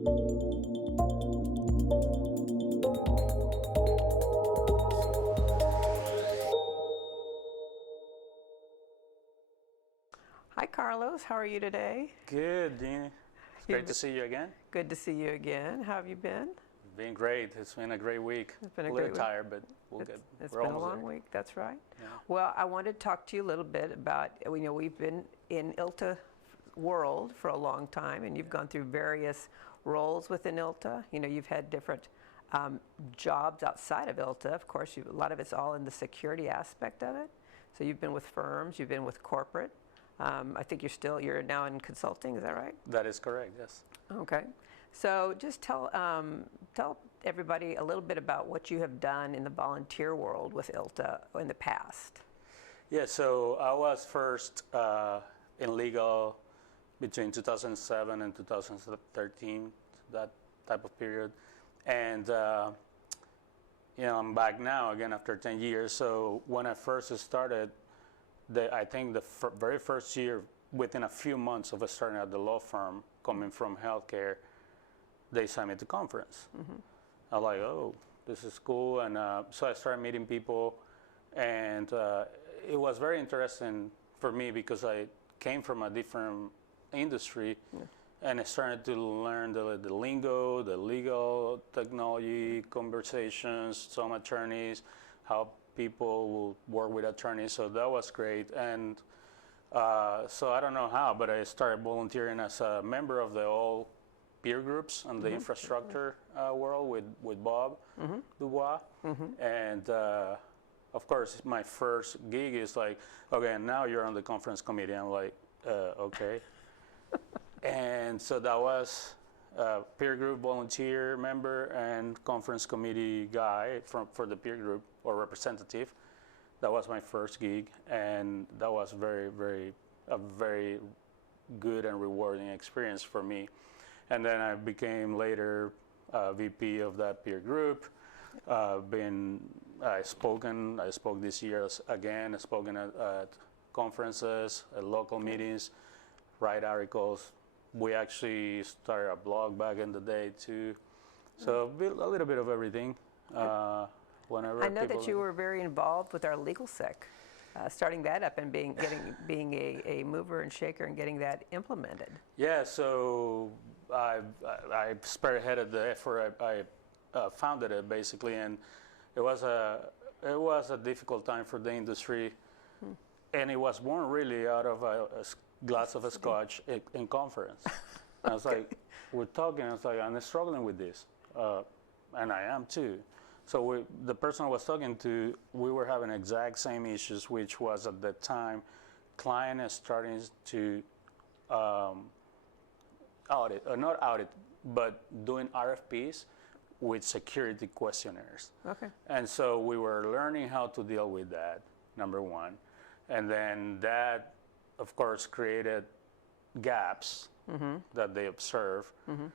Hi, Carlos. How are you today? Good, Jeanne. It's great to see you again. Good to see you again. How have you been? Been great. It's been a great week. It's been a little great tired, but we'll get. It's we're been a almost long there. week. That's right. Yeah. Well, I wanted to talk to you a little bit about. We've been in ILTA world for a long time, and you've gone through various roles within ILTA. You've had different jobs outside of ILTA. Of course, a lot of it's all in the security aspect of it. So you've been with firms. You've been with corporate. I think you're now in consulting. Is that right? That is correct. Yes. Okay. So just tell everybody a little bit about what you have done in the volunteer world with ILTA in the past. Yeah. So I was first in legal between 2007 and 2013, that type of period, and I'm back now again after 10 years. So when I first started, I think the very first year, within a few months of starting at the law firm, coming from healthcare, they sent me to conference. Mm-hmm. I was like, oh, this is cool. And so I started meeting people. And it was very interesting for me because I came from a different industry. Yeah. And I started to learn the lingo, the legal technology, conversations, some attorneys, how people will work with attorneys. So that was great. And so I don't know how, but I started volunteering as a member of the all peer groups and the mm-hmm. infrastructure world with Bob mm-hmm. Dubois. Mm-hmm. And of course, my first gig is like, okay, now you're on the conference committee. I'm like, okay. And so that was peer group volunteer member and conference committee guy for the peer group or representative. That was my first gig, and that was a very good and rewarding experience for me. And then I became later VP of that peer group. I spoke this year again. I've spoken at conferences, at local meetings, write articles. We actually started a blog back in the day too. So a little bit of everything. I know that you were very involved with our legal sec, starting that up and being a mover and shaker and getting that implemented. Yeah, so I spearheaded the effort. I founded it basically, and it was a difficult time for the industry, and it was born really out of a glass of a scotch in conference. I was like, we're talking. I was like, I'm struggling with this, and I am too. So the person I was talking to, we were having exact same issues, which was at the time, client is starting to not audit, but doing RFPs with security questionnaires. Okay. And so we were learning how to deal with that, number one. And then that, of course, created gaps mm-hmm. that they observe. Mm-hmm.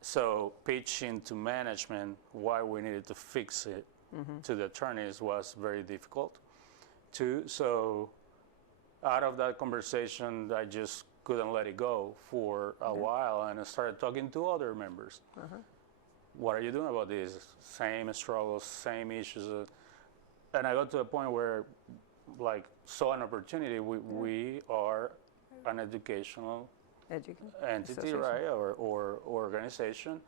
So pitching to management why we needed to fix it mm-hmm. to the attorneys was very difficult too. So out of that conversation, I just couldn't let it go for a while, and I started talking to other members. Uh-huh. What are you doing about this? Same struggles, same issues. And I got to a point where, saw an opportunity. We are an educational entity, right, or organization.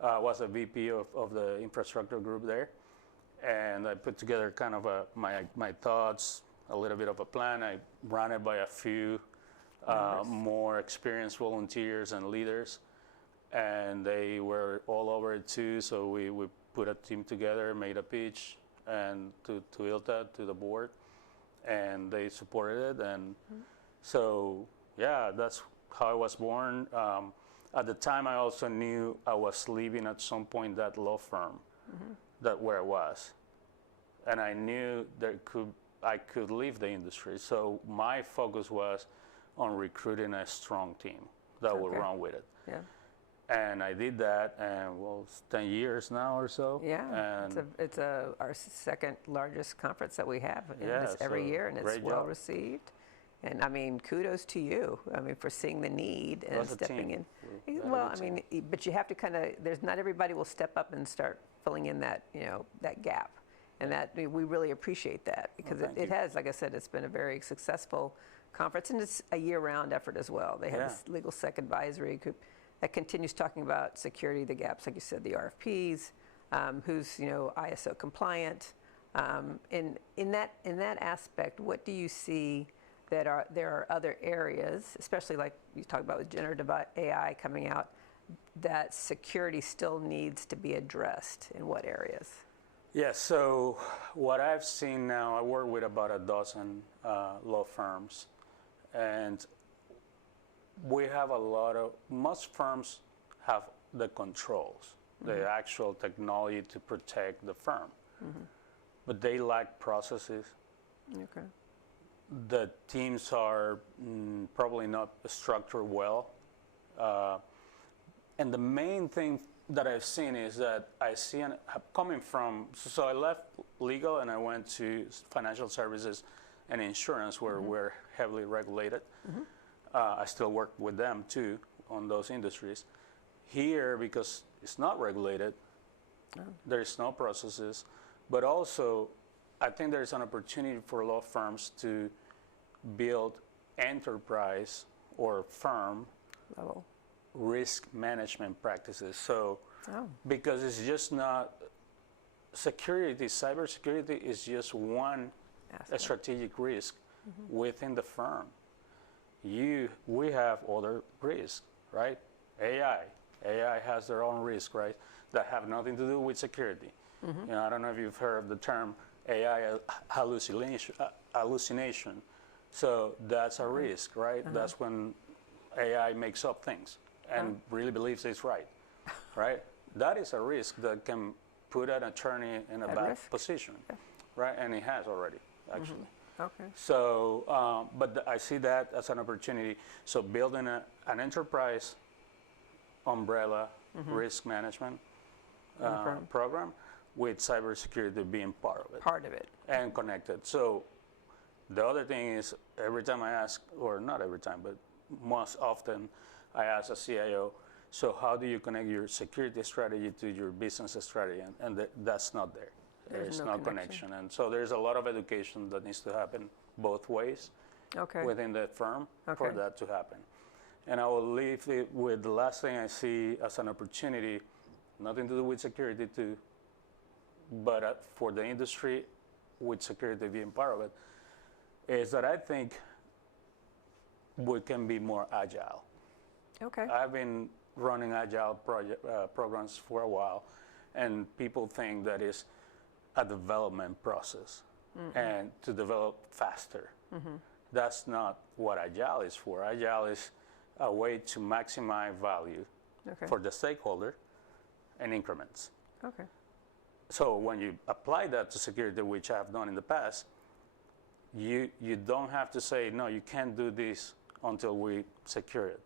Was a VP of the infrastructure group there, and I put together kind of my thoughts, a little bit of a plan. I ran it by a few more experienced volunteers and leaders, and they were all over it too. So we put a team together, made a pitch, and to ILTA, to the board, and they supported it. And so yeah, that's how I was born. At the time, I also knew I was leaving at some point that law firm, that where I was, and I knew I could leave the industry. So my focus was on recruiting a strong team that would run with it. Yeah. And I did that, and it's 10 years now or so. Yeah, and it's our second largest conference that we have every year, and it's well received. And I mean, kudos to you. I mean, for seeing the need and stepping in. Well, I mean, but you have to kind of. There's not everybody will step up and start filling in that that gap, and that we really appreciate that because it has, like I said, it's been a very successful conference, and it's a year-round effort as well. They have this Legal Sec Advisory Group that continues talking about security, the gaps, like you said, the RFPs, who's ISO compliant. In that aspect, what do you see that there are other areas, especially like you talk about with generative AI coming out, that security still needs to be addressed? In what areas? Yeah, so what I've seen now, I work with about a dozen law firms, and we have most firms have the controls, the actual technology to protect the firm, but they lack processes. Okay. The teams are probably not structured well. And the main thing that I've seen is that coming from, so I left legal and I went to financial services and insurance where we're heavily regulated. I still work with them too on those industries. Here, because it's not regulated, there's no processes, but also I think there's an opportunity for law firms to build enterprise or firm level risk management practices. So, because it's just not security, cybersecurity is just one strategic risk within the firm. We have other risks, right? AI has their own risk, right? That have nothing to do with security. I don't know if you've heard of the term AI hallucination. So that's a risk, right? That's when AI makes up things and really believes it's right? That is a risk that can put an attorney in a bad position, right? And it has already, actually. Okay. So, but I see that as an opportunity. So building an enterprise umbrella risk management program with cybersecurity being part of it. Part of it. And connected. So the other thing is every time I ask, or not every time, but most often I ask a CIO, so how do you connect your security strategy to your business strategy? And that's not there. There's no connection. And so there's a lot of education that needs to happen both ways within the firm for that to happen. And I will leave it with the last thing I see as an opportunity, nothing to do with security too, but for the industry with security being part of it, is that I think we can be more agile. Okay. I've been running agile programs for a while, and people think that is a development process and to develop faster. That's not what agile is for. Agile is a way to maximize value for the stakeholder in increments. Okay. So when you apply that to security, which I've done in the past, you don't have to say, no, you can't do this until we secure it.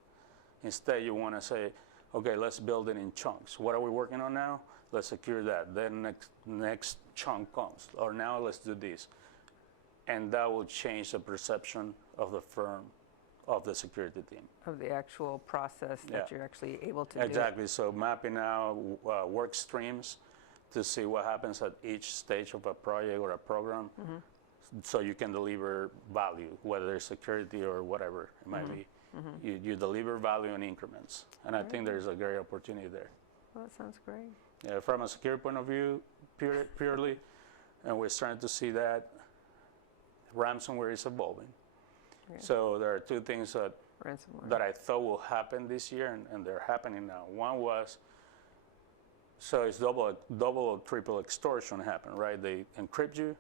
Instead, you want to say, okay, let's build it in chunks. What are we working on now? Let's secure that. Then next chunk comes. Or now let's do this. And that will change the perception of the firm, of the security team. Of the actual process that you're actually able to do. Exactly. So mapping out work streams to see what happens at each stage of a project or a program, so you can deliver value, whether it's security or whatever it might be. You deliver value in increments, and I think there's a great opportunity there. Well, that sounds great. Yeah, from a security point of view, purely, and we're starting to see that ransomware is evolving. So there are two things that I thought will happen this year, and they're happening now. One was, so it's double or triple extortion happen, right? They encrypt you,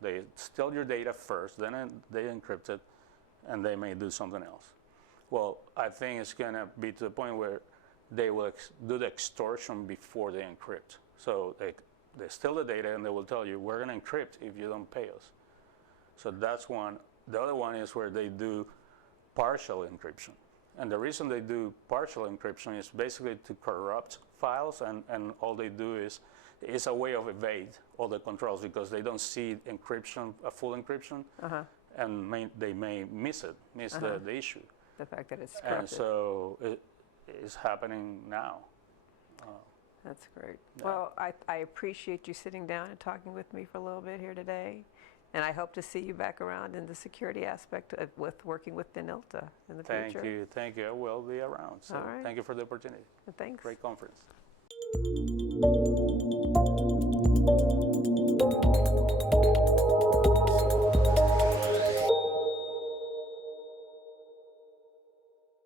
they steal your data first, then they encrypt it, and they may do something else. Well, I think it's going to be to the point where they will do the extortion before they encrypt. So they steal the data, and they will tell you, we're going to encrypt if you don't pay us. So that's one. The other one is where they do partial encryption. And the reason they do partial encryption is basically to corrupt files, and all they do is it's a way of evade all the controls because they don't see encryption, a full encryption, and they may miss the issue. The fact that it's scripted. And so it is happening now. That's great. Yeah. Well, I appreciate you sitting down and talking with me for a little bit here today. And I hope to see you back around in the security aspect with working with ILTA in the future. Thank you. I will be around. So All right. thank you for the opportunity. Thanks. Great conference.